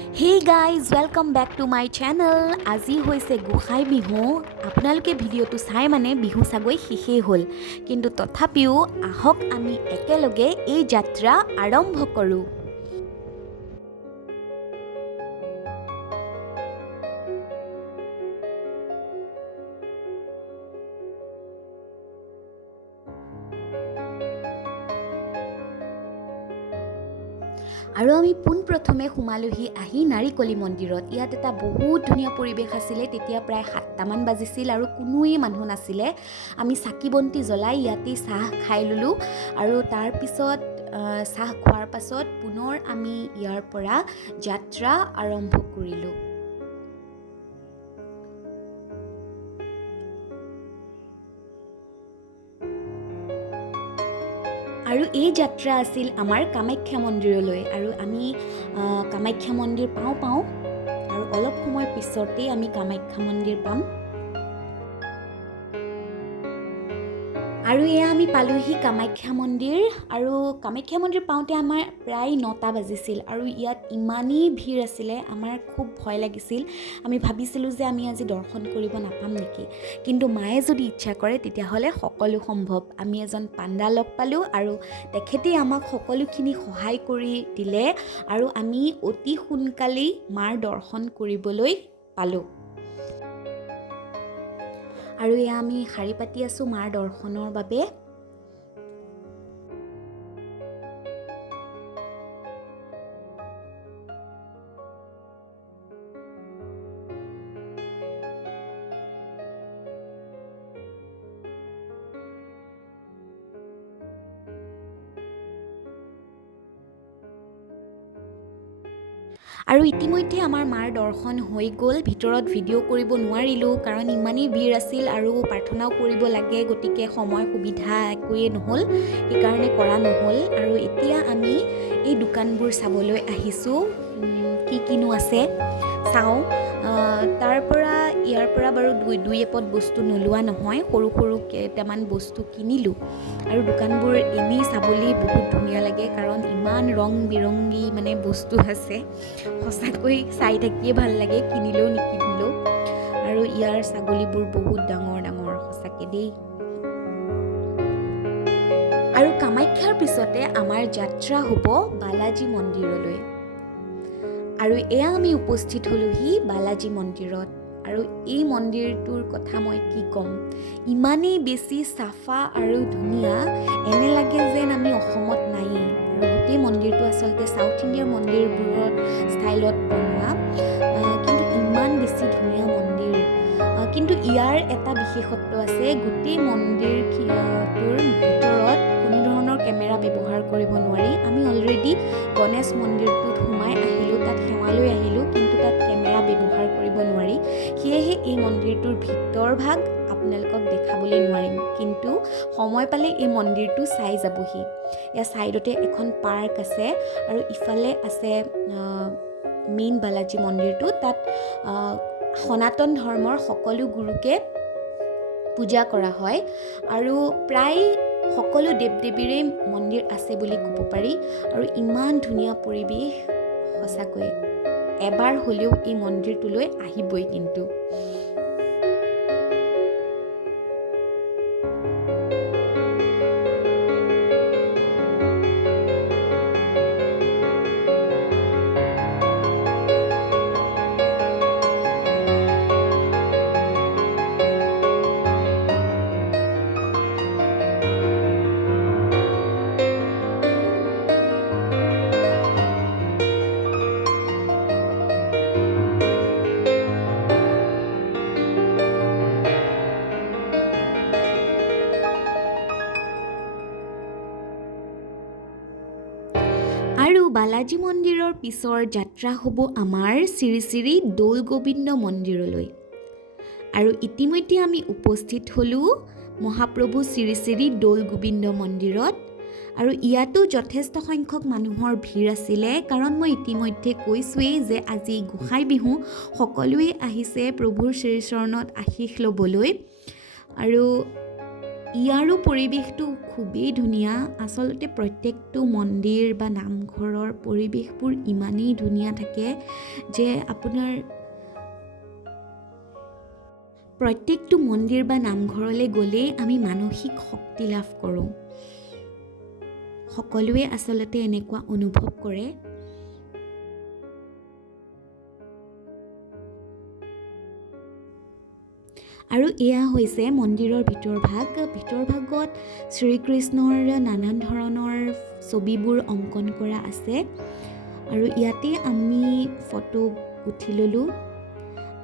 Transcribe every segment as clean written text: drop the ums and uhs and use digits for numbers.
Hey guys, welcome back to my channel. আজি হৈছে গোসাই বিহু। আপোনালোকে ভিডিঅ'টো চাই মানে বিহু চাগৈ শেষেই হ'ল, কিন্তু তথাপিও আহক আমি একেলগে এই যাত্ৰা আৰম্ভ কৰোঁ। আৰু আমি পোনপ্ৰথমে সোমালোহি আহি নাৰিকলি মন্দিৰত। ইয়াত এটা বহুত ধুনীয়া পৰিৱেশ আছিলে। তেতিয়া প্ৰায় 7টামান বাজিছিল আৰু কোনোৱেই মানুহ নাছিলে। আমি চাকি বন্তি জ্বলাই ইয়াতেই চাহ খাই ল'লোঁ আৰু তাৰপিছত চাহ খোৱাৰ পাছত পুনৰ আমি ইয়াৰ পৰা যাত্ৰা আৰম্ভ কৰিলোঁ। আৰু এই যাত্ৰা আছিল আমাৰ কামাখ্যা মন্দিৰলৈ। আৰু আমি কামাখ্যা মন্দিৰ পাওঁ আৰু অলপ সময় পিছতেই আমি কামাখ্যা মন্দিৰ পাম। আৰু এয়া আমি পালোহি কামাখ্যা মন্দিৰ। আৰু কামাখ্যা মন্দিৰ পাওঁতে আমাৰ প্ৰায় 9টা বাজিছিল আৰু ইয়াত ইমানেই ভিৰ আছিলে, আমাৰ খুব ভয় লাগিছিল। আমি ভাবিছিলোঁ যে আমি আজি দৰ্শন কৰিব নাপাম নেকি, কিন্তু মায়ে যদি ইচ্ছা কৰে তেতিয়াহ'লে সকলো সম্ভৱ। আমি এজন পাণ্ডা লগ পালোঁ আৰু তেখেতেই আমাক সকলোখিনি সহায় কৰি দিলে আৰু আমি অতি সোনকালেই মাৰ দৰ্শন কৰিবলৈ পালোঁ। আৰু এয়া আমি শাৰী পাতি আছোঁ মাৰ দৰ্শনৰ বাবে। আৰু ইতিমধ্যে আমাৰ মাৰ দৰ্শন হৈ গ'ল। ভিতৰত ভিডিঅ' কৰিব নোৱাৰিলোঁ কাৰণ ইমানেই ভিৰ আছিল আৰু প্ৰাৰ্থনাও কৰিব লাগে, গতিকে সময় সুবিধা একোৱেই নহ'ল, সেইকাৰণে কৰা নহ'ল। আৰু এতিয়া আমি এই দোকানবোৰ চাবলৈ আহিছোঁ, কি কিনো আছে চাওঁ। ইয়াৰ পৰা বাৰু দুই এপদ বস্তু নোলোৱা নহয়, সৰু কেইটামান বস্তু কিনিলোঁ। আৰু দোকানবোৰ এনেই চাবলৈ বহুত ধুনীয়া লাগে কাৰণ ইমান ৰং বিৰংগী মানে বস্তু আছে, সঁচাকৈ চাই থাকিয়ে ভাল লাগে, কিনিলেও নিকিনিলেও। আৰু ইয়াৰ ছাগলীবোৰ বহুত ডাঙৰ ডাঙৰ, সঁচাকৈ দেই। আৰু কামাখ্যাৰ পিছতে আমাৰ যাত্ৰা হ'ব বালাজী মন্দিৰলৈ। আৰু এয়া আমি উপস্থিত হ'লোহি বালাজী মন্দিৰত। আৰু এই মন্দিৰটোৰ কথা মই কি ক'ম, ইমানেই বেছি চাফা আৰু ধুনীয়া, এনে লাগে যেন আমি অসমত নায়েই। আৰু গোটেই মন্দিৰটো আচলতে চাউথ ইণ্ডিয়াৰ মন্দিৰবোৰৰ ষ্টাইলত বনোৱা, কিন্তু ইমান বেছি ধুনীয়া মন্দিৰ। কিন্তু ইয়াৰ এটা বিশেষত্ব আছে, গোটেই মন্দিৰটোৰ ভিতৰত কোনো ধৰণৰ কেমেৰা ব্যৱহাৰ কৰিব নোৱাৰি। আমি অলৰেডি গণেশ মন্দিৰটোত সোমাই আহিলোঁ, তাত সেৱালৈ আহিলোঁ, কিন্তু তাত কেমেৰা ব্যৱহাৰ কৰিব নোৱাৰি। সেয়েহে এই মন্দিৰটোৰ ভিতৰ ভাগ আপোনালোকক দেখাবলৈ নোৱাৰিম, কিন্তু সময় পালে এই মন্দিৰটো চাই যাবহি। ইয়াৰ ছাইডতে এখন পাৰ্ক আছে আৰু ইফালে আছে মেইন বালাজী মন্দিৰটো। তাত সনাতন ধৰ্মৰ সকলো গুৰুকে পূজা কৰা হয় আৰু প্ৰায় সকলো দেৱ দেৱীৰে মন্দিৰ আছে বুলি ক'ব পাৰি। আৰু ইমান ধুনীয়া পৰিৱেশ, সঁচাকৈ এবাৰ হ'লেও এই মন্দিৰটোলৈ আহিবই কিন্তু। আৰু বালাজী মন্দিৰৰ পিছৰ যাত্ৰা হ'ব আমাৰ শ্ৰী শ্ৰী দৌল গোবিন্দ মন্দিৰলৈ। আৰু ইতিমধ্যে আমি উপস্থিত হ'লোঁ মহাপ্ৰভু শ্ৰী শ্ৰী দৌল গোবিন্দ মন্দিৰত। আৰু ইয়াতো যথেষ্ট সংখ্যক মানুহৰ ভিৰ আছিলে, কাৰণ মই ইতিমধ্যে কৈছোঁৱেই যে আজি গোসাই বিহু, সকলোৱে আহিছে প্ৰভুৰ শ্ৰীচৰণত আশীষ ল'বলৈ। আৰু ইয়াৰো পৰিৱেশটো খুবেই ধুনীয়া। আচলতে প্ৰত্যেকটো মন্দিৰ বা নামঘৰৰ পৰিৱেশবোৰ ইমানেই ধুনীয়া থাকে যে আপোনাৰ প্ৰত্যেকটো মন্দিৰ বা নামঘৰলৈ গ'লেই আমি মানসিক শক্তি লাভ কৰোঁ। সকলোৱে আচলতে এনেকুৱা অনুভৱ কৰে। আৰু এয়া হৈছে মন্দিৰৰ ভিতৰভাগত শ্ৰীকৃষ্ণৰ নানান ধৰণৰ ছবিবোৰ অংকন কৰা আছে। আৰু ইয়াতে আমি ফটো উঠি ল'লোঁ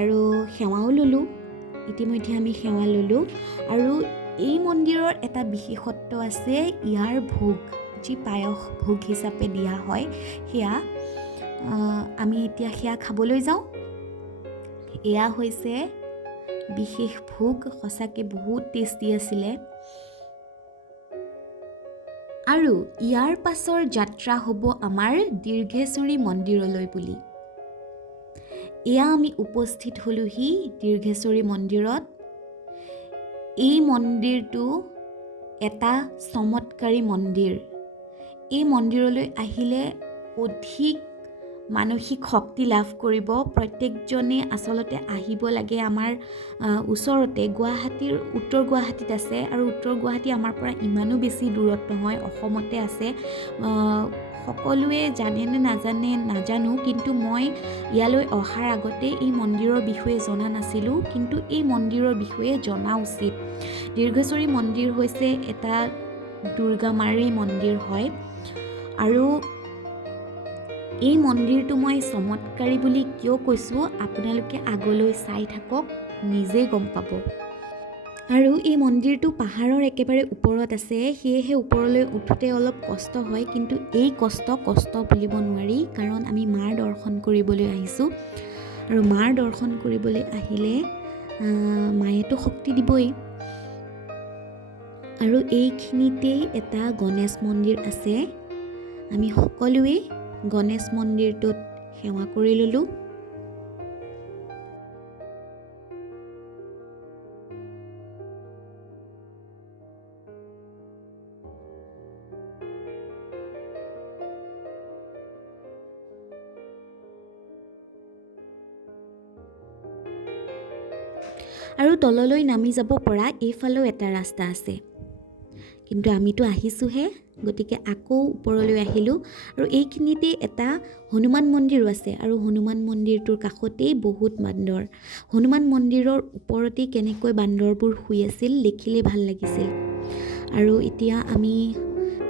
আৰু সেৱাও ল'লোঁ। ইতিমধ্যে আমি সেৱা ল'লোঁ। আৰু এই মন্দিৰৰ এটা বিশেষত্ব আছে, ইয়াৰ ভোগ, যি পায়স ভোগ হিচাপে দিয়া হয় সেয়া আমি এতিয়া সেয়া খাবলৈ যাওঁ। এয়া হৈছে বিশেষ ভোগ, সঁচাকৈ বহুত টেষ্টি আছিলে। আৰু ইয়াৰ পাছৰ যাত্ৰা হ'ব আমাৰ দীৰ্ঘেশ্বৰী মন্দিৰলৈ বুলি। এয়া আমি উপস্থিত হ'লোহি দীৰ্ঘেশ্বৰী মন্দিৰত। এই মন্দিৰটো এটা চমৎকাৰী মন্দিৰ। এই মন্দিৰলৈ আহিলে অধিক মানসিক শক্তি লাভ কৰিব। প্ৰত্যেকজনে আচলতে আহিব লাগে। আমাৰ ওচৰতে গুৱাহাটীৰ উত্তৰ গুৱাহাটীত আছে, আৰু উত্তৰ গুৱাহাটী আমাৰ পৰা ইমানো বেছি দূৰত নহয়, অসমতে আছে। সকলোৱে জানেনে নাজানে নাজানো, কিন্তু মই ইয়ালৈ অহাৰ আগতে এই মন্দিৰৰ বিষয়ে জনা নাছিলোঁ, কিন্তু এই মন্দিৰৰ বিষয়ে জনা উচিত। দীৰ্ঘেশ্বৰী মন্দিৰ হৈছে এটা দুৰ্গা মাৰ মন্দিৰ হয়। আৰু এই মন্দিৰটো মই চমৎকাৰী বুলি কিয় কৈছোঁ, আপোনালোকে আগলৈ চাই থাকক, নিজেই গম পাব। আৰু এই মন্দিৰটো পাহাৰৰ একেবাৰে ওপৰত আছে, সেয়েহে ওপৰলৈ উঠোঁতে অলপ কষ্ট হয়। কিন্তু এই কষ্ট বুলিব নোৱাৰি, কাৰণ আমি মাৰ দৰ্শন কৰিবলৈ আহিছোঁ। আৰু মাৰ দৰ্শন কৰিবলৈ আহিলে মায়েতো শক্তি দিবই। আৰু এইখিনিতেই এটা গণেশ মন্দিৰ আছে। আমি সকলোৱে গণেশ মন্দিৰটোত সেৱা কৰি ল'লোঁ। আৰু তললৈ নামি যাব পৰা এইফালেও এটা ৰাস্তা আছে, কিন্তু আমিতো আহিছোঁহে, গতিকে আকৌ ওপৰলৈ আহিলোঁ। আৰু এইখিনিতে এটা হনুমান মন্দিৰো আছে, আৰু হনুমান মন্দিৰটোৰ কাষতেই বহুত বান্দৰ। হনুমান মন্দিৰৰ ওপৰতেই কেনেকৈ বান্দৰবোৰ শুই আছিল, দেখিলে ভাল লাগিছিল। আৰু এতিয়া আমি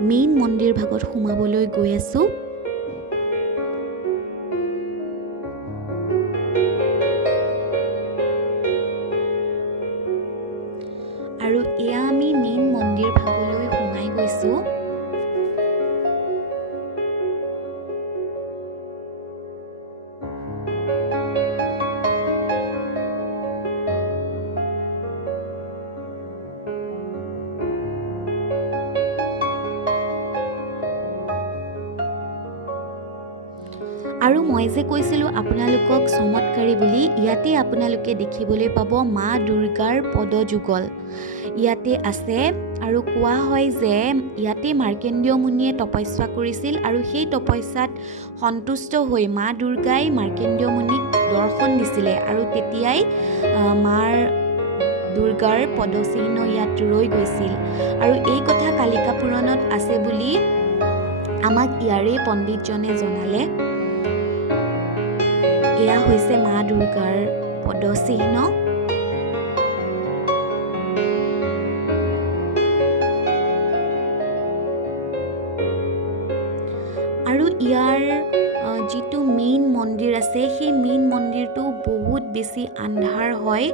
মেইন মন্দিৰ ভাগত সোমাবলৈ গৈ আছোঁ। আৰু এয়া আমি মেইন মন্দিৰ ভাগলৈ সোমাই গৈছোঁ। আৰু মই যে কৈছিলোঁ আপোনালোকক চমৎকাৰী বুলি, ইয়াতে আপোনালোকে দেখিবলৈ পাব মা দুৰ্গাৰ পদযুগল ইয়াতে আছে। আৰু কোৱা হয় যে ইয়াতে মাৰ্কেন্দ্ৰীয় মুনিয়ে তপস্যা কৰিছিল, আৰু সেই তপস্যাত সন্তুষ্ট হৈ মা দুৰ্গাই মাৰ্কেন্দ্ৰীয় মুনিক দৰ্শন দিছিলে, আৰু তেতিয়াই মাৰ দুৰ্গাৰ পদচিহ্ন ইয়াত ৰৈ গৈছিল। আৰু এই কথা কালিকা পুৰাণত আছে বুলি আমাক ইয়াৰে পণ্ডিতজনে জনালে। এয়া হৈছে মা দুৰ্গাৰ পদচিহ্ন। আৰু ইয়াৰ যিটো মেইন মন্দিৰ আছে, সেই মেইন মন্দিৰটো বহুত বেছি আন্ধাৰ হয়।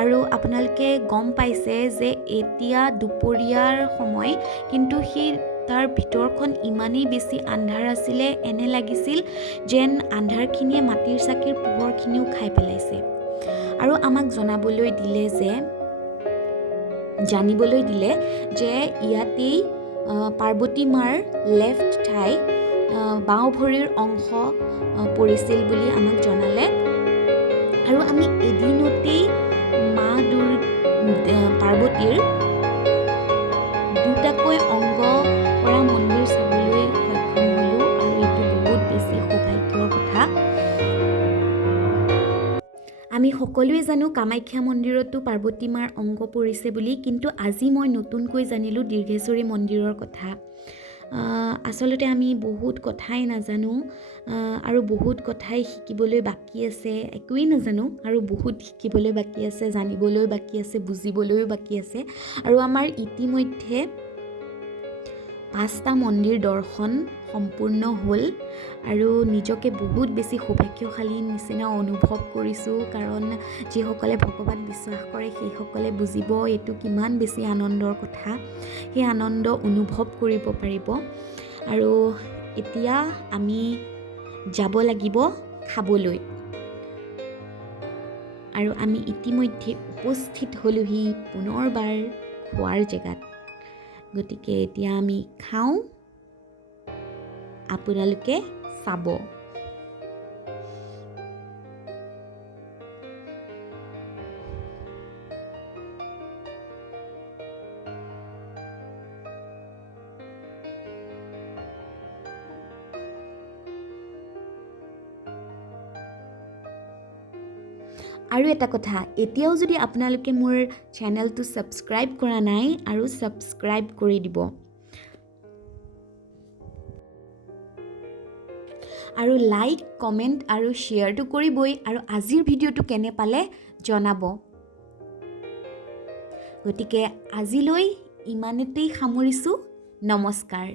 আৰু আপোনালোকে গম পাইছে যে এতিয়া দুপৰীয়াৰ সময়, কিন্তু সেই তাৰ ভিতৰখন ইমানেই বেছি আন্ধাৰ আছিলে, এনে লাগিছিল যেন আন্ধাৰখিনিয়ে মাটিৰ চাকিৰ পোহৰখিনিও খাই পেলাইছে। আৰু আমাক জানিবলৈ দিলে যে ইয়াতেই পাৰ্বতী মাৰ লেফ্ট থাই, বাওঁ ভৰিৰ অংশ পৰিছিল বুলি আমাক জনালে। আৰু আমি এদিনতেই মা পাৰ্বতীৰ আমি সকলোৱে জানো কামাখ্যা মন্দিৰতো পাৰ্বতী মাৰ অংগ পৰিছে বুলি, কিন্তু আজি মই নতুনকৈ জানিলোঁ দীৰ্ঘেশ্বৰী মন্দিৰৰ কথা। আচলতে আমি বহুত কথাই নাজানো আৰু বহুত কথাই শিকিবলৈ বাকী আছে, একোৱেই নাজানো আৰু বহুত শিকিবলৈ বাকী আছে, জানিবলৈ বাকী আছে, বুজিবলৈও বাকী আছে। আৰু আমাৰ ইতিমধ্যে 5টা মন্দিৰ দৰ্শন সম্পূৰ্ণ হ'ল আৰু নিজকে বহুত বেছি সৌভাগ্যশালী নিচিনা অনুভৱ কৰিছোঁ, কাৰণ যিসকলে ভগৱান বিশ্বাস কৰে সেইসকলে বুজিব এইটো কিমান বেছি আনন্দৰ কথা, সেই আনন্দ অনুভৱ কৰিব পাৰিব। আৰু এতিয়া আমি যাব লাগিব খাবলৈ, আৰু আমি ইতিমধ্যে উপস্থিত হ'লোহি পুনৰবাৰ খোৱাৰ জেগাত। গতিকে এতিয়া আমি খাওঁ, আপোনালোকে চাব। আৰু এটা কথা, এতিয়াও যদি আপোনালোকে মোৰ চেনেলটো ছাবস্ক্ৰাইব কৰা নাই আৰু ছাবস্ক্ৰাইব কৰি দিব। আৰু লাইক, কমেণ্ট আৰু শ্বেয়াৰটো কৰিবই, আৰু আজিৰ ভিডিঅ'টো কেনে পালে জনাব। গতিকে আজিলৈ ইমানতেই সামৰিছোঁ। নমস্কাৰ।